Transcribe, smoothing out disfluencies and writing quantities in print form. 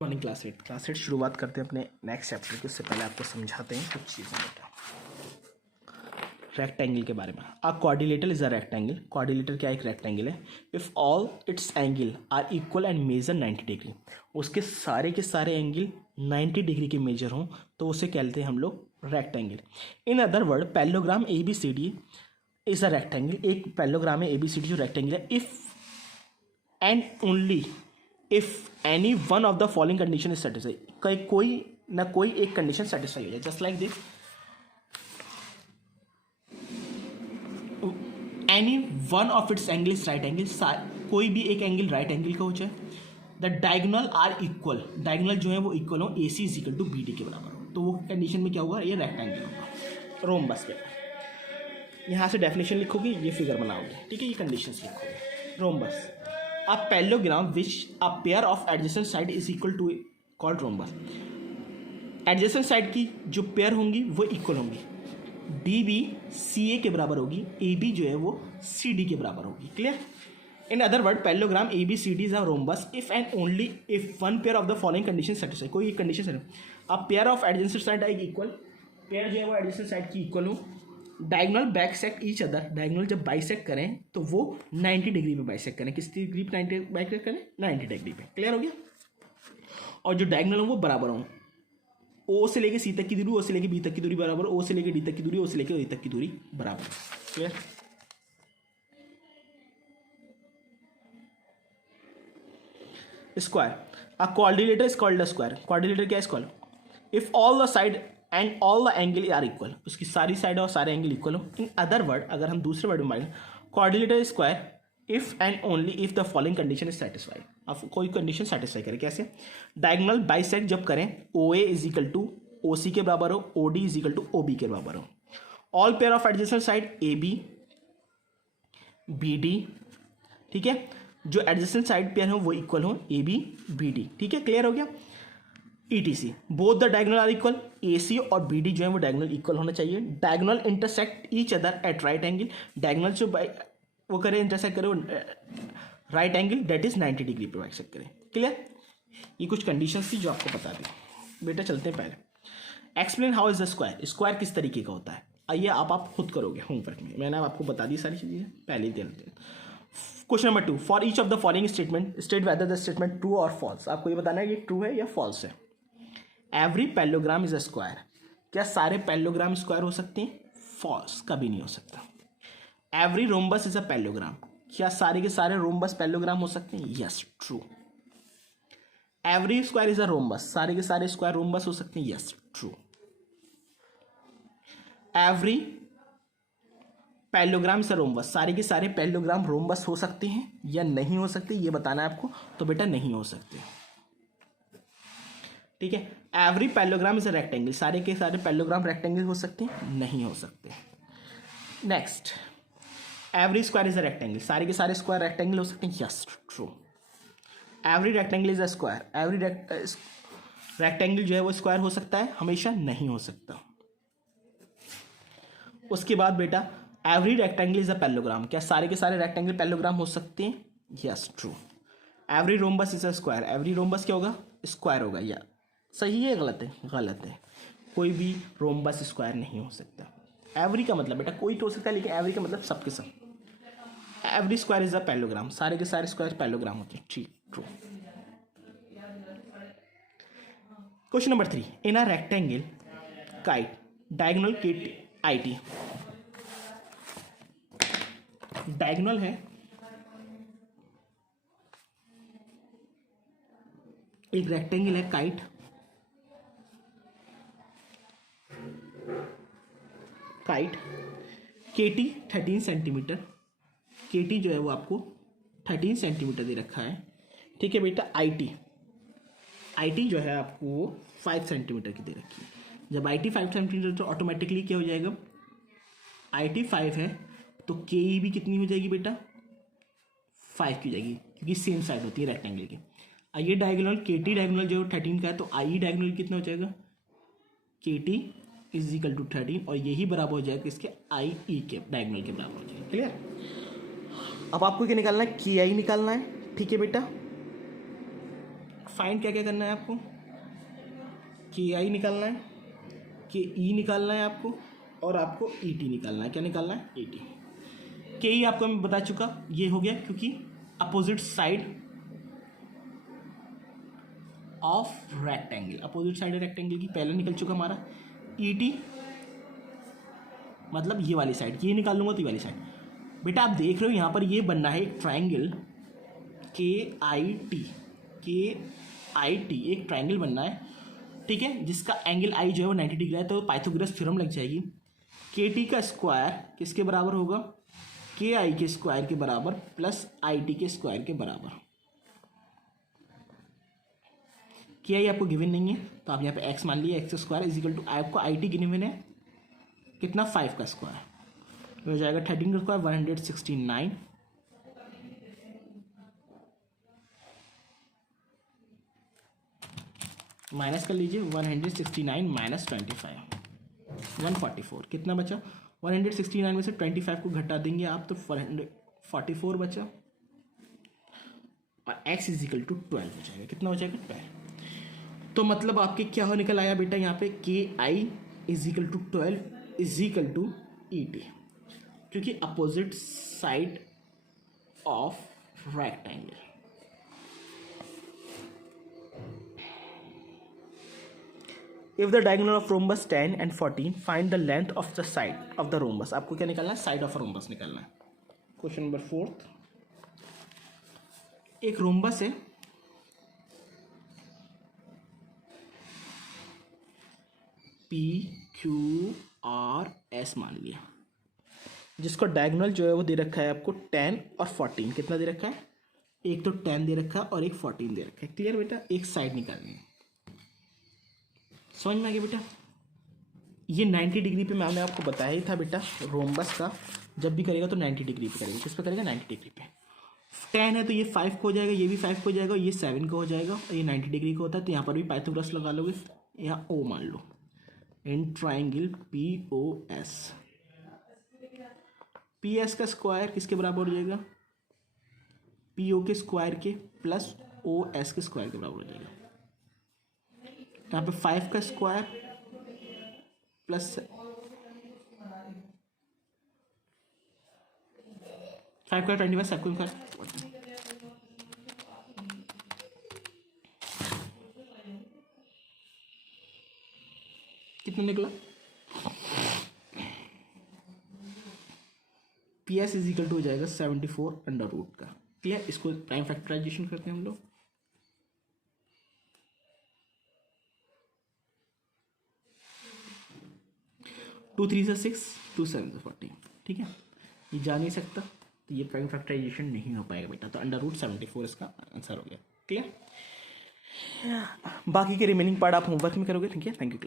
Morning class eight शुरुआत करते हैं अपने नेक्स्ट चैप्टर की। उससे पहले आपको समझाते हैं कुछ चीज़ें बेटा रेक्टेंगल के बारे में। A quadrilateral is a rectangle. Quadrilateral क्या एक रेक्टेंगल है। If all its angle are equal and measure 90 degree, उसके सारे के सारे एंगल 90 डिग्री के मेजर हों तो उसे कहते हैं हम लोग rectangle. In other word parallelogram A B C D is a rectangle. एक पैरेललोग्राम है ए बी सी डी जो रेक्टेंगल है। If and only if any one of the following condition is satisfy, कोई ना कोई एक कंडीशन सेटिस्फाई हो जाए। Just like this, any one of its angle is right angle, कोई भी एक एंगल राइट एंगल का हो जाए। The diagonal are equal, diagonal जो है वो इक्वल हो, a c is equal to b d के बराबर हो, तो वो कंडीशन में क्या होगा, ये रेक्टेंगल होगा। रोम्बस पे यहाँ से डेफिनेशन लिखोगे, ये फिगर बनाओगे, ठीक है, ये कंडीशन लिखोगे। Rhombus a parallelogram which a pair of adjacent side is equal to called rhombus। Adjacent side की जो पेयर होंगी वो इक्वल होंगी। डी बी सी ए के बराबर होगी, ए बी जो है वो सी डी के बराबर होगी। Clear. In other word parallelogram A B C D is a rhombus if and only if one pair of the following condition satisfy, कोई एक कंडीशन है a pair of adjacent side आएगी equal, pair जो है वो adjacent side की equal हो। Diagonal bisect each other, diagonal जब बाइसेक्ट करें तो वो 90 डिग्री पे बाइसेक्ट करें। किस डिग्री पे 90 बाइसेक्ट करें, 90 डिग्री पे। क्लियर हो गया। और जो डायगोनल हो वो बराबर हो, ओ से लेके सी तक की दूरी, ओ से लेके बी तक की दूरी बराबर, ओ से लेके डी तक की दूरी, ओ से लेके ए तक की दूरी बराबर। Clear. Square, a quadrilateral is called a square. Quadrilateral क्या है, square if all the side and all the angle are equal, उसकी सारी साइड और सारे एंगल इक्वल हो। इन अदर वर्ड, अगर हम दूसरे वर्ड में माने, quadrilateral square if and only if the following condition is satisfied. अब कोई कंडीशन सेटिस्फाई करें, कैसे, डायगोनल बाइसेक्ट जब करें O A is equal to O C के बराबर हो, O D is equal to O B के बराबर हो। All pair of adjacent side A B B D, ठीक है, जो एडजेसेंट साइड पेयर हो वो इक्वल हो, ए बी बी डी। ठीक है, क्लियर हो गया। ETC both the diagonal are equal, AC और BD जो है वो डायगोनल इक्वल होना चाहिए। Diagonal intersect each other at right angle, diagonal जो वो करे इंटरसेक्ट करे right angle that is 90 degree पे बाइसेक्ट करें। क्लियर। ये कुछ कंडीशंस थी जो आपको बता दी। बेटा चलते हैं पहले, explain how is the square. Square किस तरीके का होता है, आइए आप खुद करोगे होमवर्क में, मैंने आपको बता दी सारी चीज़ें पहले ही दे देते हैं। Question number 2, for each of the following statement state whether the statement true और फॉल्स। आपको ये बताना है ये ट्रू है या फॉल्स है। Every parallelogram is a square, क्या सारे पैरेललोग्राम स्क्वायर हो सकते हैं, फॉल्स, कभी नहीं हो सकता। Every rhombus is a parallelogram, क्या सारे के सारे रोम्बस पैरेललोग्राम हो सकते हैं, yes true. Every square is a rhombus, सारे के सारे स्क्वायर रोम्बस हो सकते हैं, yes true. Every parallelogram is a rhombus, सारे के सारे पैरेललोग्राम रोम्बस हो सकते हैं या नहीं हो सकते, ये बताना है आपको, तो बेटा नहीं हो सकते। ठीक है। Every parallelogram is a rectangle, सारे के सारे पैरेललोग्राम रेक्टेंगल हो सकते हैं, नहीं हो सकते। Next, every square is a rectangle, सारे के सारे स्क्वायर रेक्टेंगल हो सकते हैं, yes true. Every rectangle is a square, every rectangle जो है वो स्क्वायर हो सकता है, हमेशा नहीं हो सकता। उसके बाद बेटा every rectangle is a parallelogram, क्या सारे के सारे रेक्टेंगल पैरेललोग्राम हो सकते हैं, yes true. Every rhombus is a square, every rhombus क्या होगा, स्क्वायर होगा, या सही है गलत है, गलत है, कोई भी रोम्बस स्क्वायर नहीं हो सकता। एवरी का मतलब बेटा कोई तो हो सकता है, लेकिन एवरी का मतलब सबके सब। Every square is a parallelogram, सारे के सारे स्क्वायर पैरेललोग्राम होते हैं, ठीक true. Question number 3, in a rectangle kite diagonal kit IT, diagonal है, एक रेक्टेंगल है kite, kite KT 13 centimetre, KT जो है वो आपको 13 सेंटीमीटर दे रखा है। ठीक है बेटा। IT जो है आपको 5 सेंटीमीटर की दे रखी है। जब IT 5 सेंटीमीटर तो ऑटोमेटिकली क्या हो जाएगा, IT 5 है तो KE भी कितनी हो जाएगी बेटा, 5 की हो जाएगी, क्योंकि सेम साइड होती है रेक्टेंगल की। आइए डायगोनल KT डायगोनल जो 13 का है, तो IE डायगोनल कितना हो जाएगा, KT इज इक्वल टू 13, और यही बराबर हो जाएगा इसके IE के डायगोनल के बराबर हो जाएगा। क्लियर। अब आपको क्या निकालना है, KI निकालना है। ठीक है बेटा। फाइंड क्या क्या करना है आपको, के आई निकालना है, के ई निकालना है आपको, और आपको ई टी निकालना है। क्या निकालना है? E T. के ई आपको मैं बता चुका, ये हो गया क्योंकि opposite side of rectangle, opposite side rectangle की पहले निकल चुका हमारा। ई टी मतलब ये वाली साइड, ये निकाल लूँगा तो ये वाली साइड। बेटा आप देख रहे हो यहाँ पर ये बनना है एक ट्राइंगल के आई टी, एक ट्राइंगल बनना है, ठीक है, जिसका एंगल आई जो है वो 90 डिग्री है। तो पाइथागोरस थ्योरम लग जाएगी। के टी का स्क्वायर किसके बराबर होगा? के आई के स्क्वायर के बराबर प्लस आई टी के स्क्वायर के बराबर। के आई आपको गिवन नहीं है तो आप यहाँ पे एक्स मान लिया, x square is equal to आपको आई टी गिवन है कितना? 5 का स्क्वायर हो जाएगा 13 का स्क्वायर 169 माइनस कर लीजिए 169 माइनस 25 144 कितना बचा? 169 में से 25 को घटा देंगे आप तो 444 बचा और x इज इक्वल टू 12 हो जाएगा। कितना हो जाएगा? 12। तो मतलब आपके क्या हो निकल आया बेटा यहाँ पे k i is equal to 12 is equal to e t, क्योंकि opposite side of rectangle. If the diagonal of rhombus 10 and 14 find the length of the side of the rhombus. आपको क्या निकालना है? साइड ऑफ रोम्बस निकालना है। Question number 4, एक rhombus है P Q R S मान लिया, जिसको डायगोनल जो है वो दे रखा है आपको 10 और 14। कितना दे रखा है? एक तो 10 दे रखा है और एक 14 दे रखा है। क्लियर बेटा? एक साइड निकालनी है। समझ में आ गया बेटा? ये 90 डिग्री पे मैंने आपको बताया ही था बेटा, रोम्बस का जब भी करेगा तो 90 डिग्री पे करेगा। किस पे करेगा? 90 डिग्री पे। 10 है तो ये 5 को हो जाएगा, ये भी 5 को हो जाएगा, ये 7 को हो जाएगा और ये 90 डिग्री का होता है। तो यहाँ पर भी पाइथागोरस लगा लोगे, यहाँ ओ मान लो in triangle p o s. P s का स्क्वायर किसके बराबर हो जाएगा? पी ओ के स्क्वायर के प्लस ओ एस के स्क्वायर के बराबर हो जाएगा। यहाँ पे 5 का स्क्वायर प्लस 5 का 25 सब कुछ कितना निकला? P S is equal to हो जाएगा 74 अंडर रूट का। क्लियर? इसको प्राइम फैक्टराइजेशन करते हैं हम लोग। टू 3 से 6, 2 7 से 14। ठीक है, ये जा नहीं सकता तो ये प्राइम फैक्टराइजेशन नहीं हो पाएगा बेटा। तो अंडर रूट 74 इसका आंसर हो गया। क्लियर? बाकी के रिमेनिंग पार्ट आप होमवर्क में करोगे। ठीक है, थैंक यू क्लास।